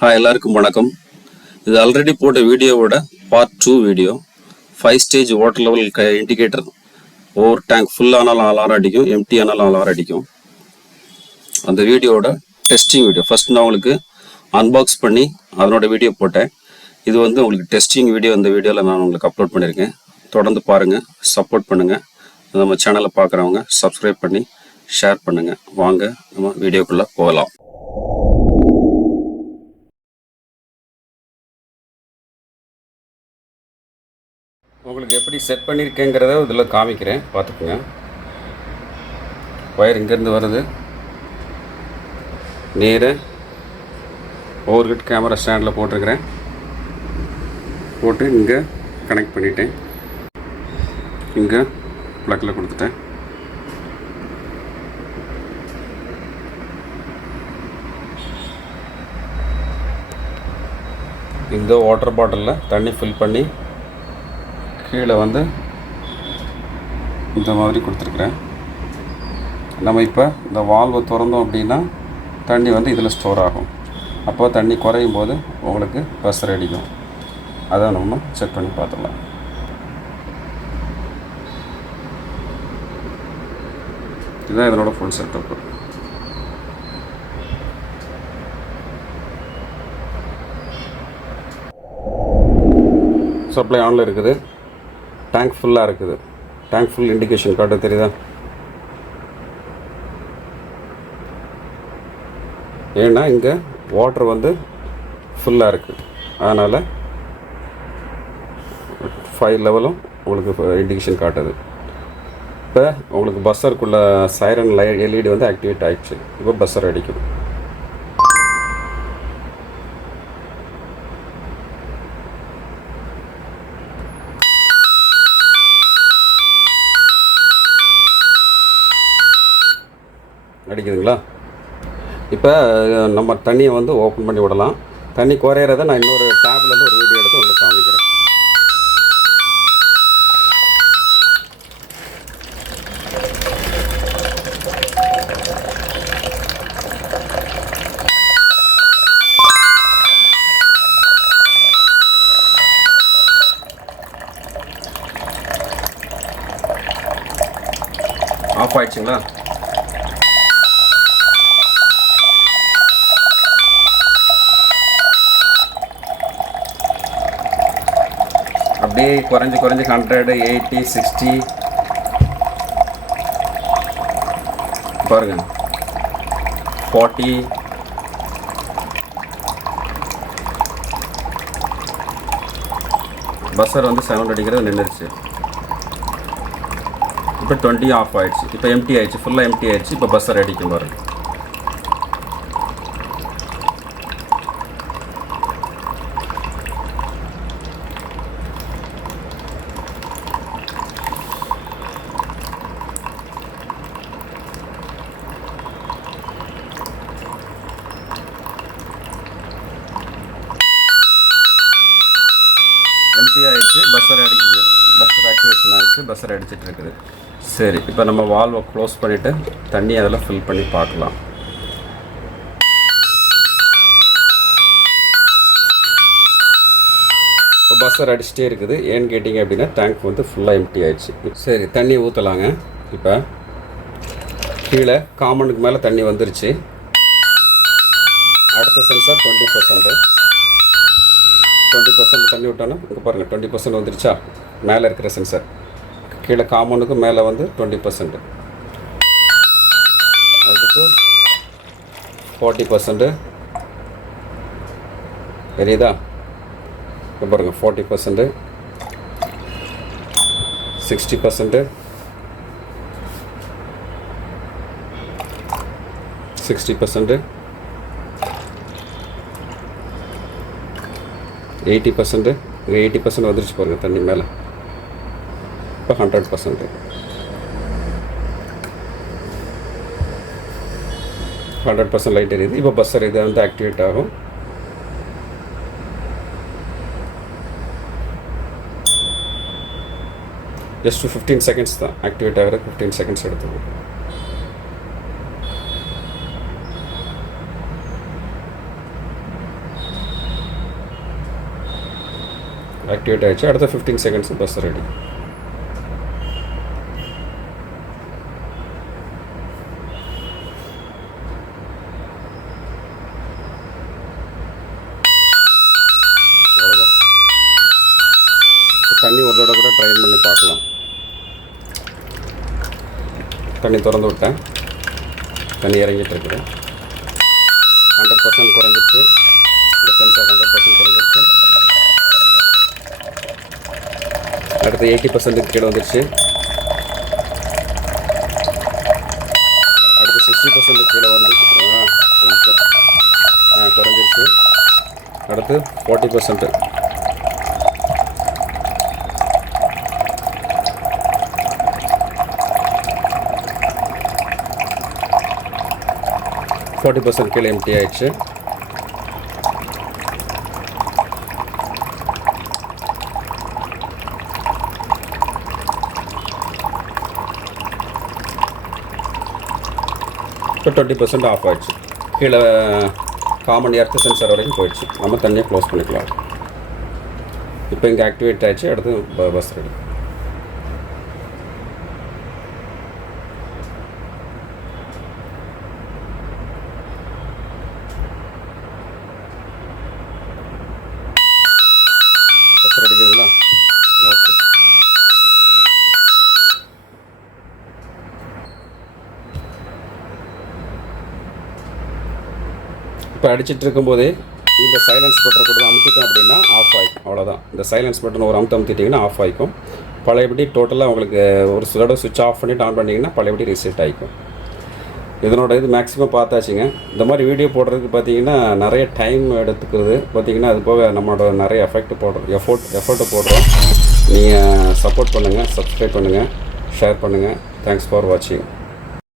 Hi எல்லாருக்கும் வணக்கம். இது ஆல்ரெடி போட்ட வீடியோவோட part 2 video. 5 stage water level indicator. Over tank full ஆனாலும் அலாரம் அடிக்கும், எம்டி ஆனாலும் அலாரம் அடிக்கும். அந்த வீடியோவோட டெஸ்டிங் வீடியோ ஃபர்ஸ்ட் நான் உங்களுக்கு அன்பாக்ஸ் பண்ணி அதனோட வீடியோ போட்டேன். இது வந்து உங்களுக்கு டெஸ்டிங் வீடியோ. இந்த வீடியோவில் நான் உங்களுக்கு அப்லோட் பண்ணியிருக்கேன். தொடர்ந்து பாருங்கள், சப்போர்ட் பண்ணுங்கள். நம்ம சேனலை பார்க்குறவங்க சப்ஸ்கிரைப் பண்ணி ஷேர் பண்ணுங்கள். வாங்க நம்ம வீடியோக்குள்ளே போகலாம். உங்களுக்கு எப்படி செட் பண்ணியிருக்கேங்கிறத இதில் காமிக்கிறேன், பார்த்துக்குங்க. ஒயர் இங்கேருந்து வருது, நேரு ஓவர்ஹெட் கேமரா ஸ்டாண்டில் போட்டிருக்கிறேன். போட்டு இங்கே கனெக்ட் பண்ணிட்டேன். இங்கே ப்ளக்கில் கொடுத்துட்டேன். இந்த வாட்டர் பாட்டிலில் தண்ணி ஃபில் பண்ணி கீழே வந்து இந்த மாதிரி கொடுத்துருக்குறேன். நம்ம இப்போ இந்த வால்வை திறந்தோம் அப்படின்னா தண்ணி வந்து இதில் ஸ்டோர் ஆகும். அப்போ தண்ணி குறையும் போது உங்களுக்கு பஸ்ஸர் அடிக்கும். அதை நம்ம செக் பண்ணி பார்த்துடலாம். இதுதான் இதனோட ஃபுல் செட்டப்பு. சப்ளை ஆனில் இருக்குது. டேங்க் ஃபுல்லாக இருக்குது. டேங்க் ஃபுல் இண்டிகேஷன் காட்ட தெரியுதா? ஏன்னா இங்கே வாட்டர் வந்து ஃபுல்லாக இருக்குது. அதனால் 5 லெவலும் உங்களுக்கு இண்டிகேஷன் காட்டுது. இப்போ உங்களுக்கு பஸ்ஸருக்குள்ள சைரன் எல்இடி வந்து ஆக்டிவேட் ஆகிடுச்சு. இப்போ பஸ்ஸர் அடிக்கும். அடிக்குதுங்களா? இப்போ நம்ம தண்ணியை வந்து ஓப்பன் பண்ணி விடலாம். தண்ணி குறையிறத நான் இன்னொரு டேப்லேருந்து ஒரு வீடியோ எடுத்து உங்களுக்கு காமிக்கிறேன். ஆஃப் ஆயிடுச்சுங்களா? அப்படியே குறைஞ்சி 100, 80, 60 பாருங்கள், 40. பஸ்ஸர் வந்து 7 அடிக்கிறது நின்றுச்சு. இப்போ 20 ஆஃப் ஆகிடுச்சு. இப்போ எம்டி ஆகிடுச்சு, ஃபுல்லாக எம்டி ஆகிடுச்சு. இப்போ பஸ்ஸர் அடிக்கும் பாருங்கள். எம்டி ஆகிடுச்சு, பஸ்ஸர் அடிக்குது. பஸ்ஸர் ஆக்டிவேஷன் ஆகிடுச்சு, பஸ்ஸர் அடிச்சிட்டு இருக்குது. சரி, இப்போ நம்ம வால்வை க்ளோஸ் பண்ணிவிட்டு தண்ணி அதில் ஃபில் பண்ணி பார்க்கலாம். இப்போ பஸ்ஸர் அடிச்சுட்டே இருக்குது. ஏன்னு கேட்டிங்க அப்படின்னா டேங்க் வந்து ஃபுல்லாக எம்டி ஆகிடுச்சு. சரி, தண்ணி ஊற்றலாங்க. இப்போ கீழே காமனுக்கு மேலே தண்ணி வந்துருச்சு. அடுத்த சென்சார் 20%. 20% தண்ணி விட்டோன்னா இங்கே பாருங்கள், 20% வந்துருச்சா? மேலே இருக்கிற சென்சார் கீழே காமனுக்கு மேலே வந்து 20%. அதுக்கு 40% தெரியுதா? இப்போ பாருங்கள், 40%, 60%, 60%, 80%. இங்கே 80% வந்துருச்சு பாருங்கள் தண்ணி மேலே. இப்போ 100%. 100% லைட் எரியுது. இப்போ பஸ்ஸர் இதை வந்து ஆக்டிவேட் ஆகும். ஜஸ்ட் 15 செகண்ட்ஸ் தான் ஆக்டிவேட் ஆகிற. 15 செகண்ட்ஸ் எடுத்துக்கும். ஆக்டிவேட் ஆகிடுச்சு. அடுத்த 15 செகண்ட்ஸ் பஸ் ரெடி. அவ்வளோதான். தண்ணி ஒரு தடவை கூட ட்ரைன் பண்ணி பார்க்கலாம். தண்ணி திறந்து விட்டேன், தண்ணி இறங்கிட்டு இருக்குது. 100% குறைஞ்சிச்சு. இந்த சென்சார் 100% குறைஞ்சிருச்சு. அடுத்து 80% கீழே வந்துடுச்சு. அடுத்து 60% கீழே வந்து கொஞ்சம் குறைஞ்சிருச்சு. அடுத்து 40%. கீழே எம்டி ஆயிடுச்சு. இப்போ 20% ஆஃப் ஆகிடுச்சு. கீழே காமன் எர்த் சென்சார் வரைக்கும் போயிடுச்சு. நம்ம தண்ணியை க்ளோஸ் பண்ணிக்கலாம். இப்போ இங்கே ஆக்டிவேட் ஆகிடுச்சு. அடுத்து பஸ் ரெடி. பஸ் ரெடிக்குதுங்களா? ஓகே. இப்போ அடிச்சிட்டு இருக்கும்போதே இந்த சைலன்ஸ் பட்டனை கூட அமுத்திட்டோம் அப்படின்னா ஆஃப் ஆகிக்கும். அவ்வளோதான். இந்த சைலன்ஸ் பட்டன் ஒரு அமுத்திட்டிங்கன்னா ஆஃப் ஆகிக்கும். பழையபடி டோட்டலாக உங்களுக்கு ஒரு தடவை சுவிட்ச் ஆஃப் பண்ணிவிட்டு ஆன் பண்ணிங்கன்னா பழையபடி ரீசெட் ஆகிக்கும். இதனோட இது மேக்ஸிமம் பார்த்தாச்சுங்க. இந்த மாதிரி வீடியோ போடுறதுக்கு பார்த்தீங்கன்னா நிறைய டைம் எடுத்துக்கிறது. பார்த்தீங்கன்னா அது போக நம்மளோட நிறைய எஃபர்ட்டை போடுறோம். நீங்கள் சப்போர்ட் பண்ணுங்கள், சப்ஸ்கிரைப் பண்ணுங்கள், ஷேர் பண்ணுங்கள். தேங்க்ஸ் ஃபார் வாட்சிங்.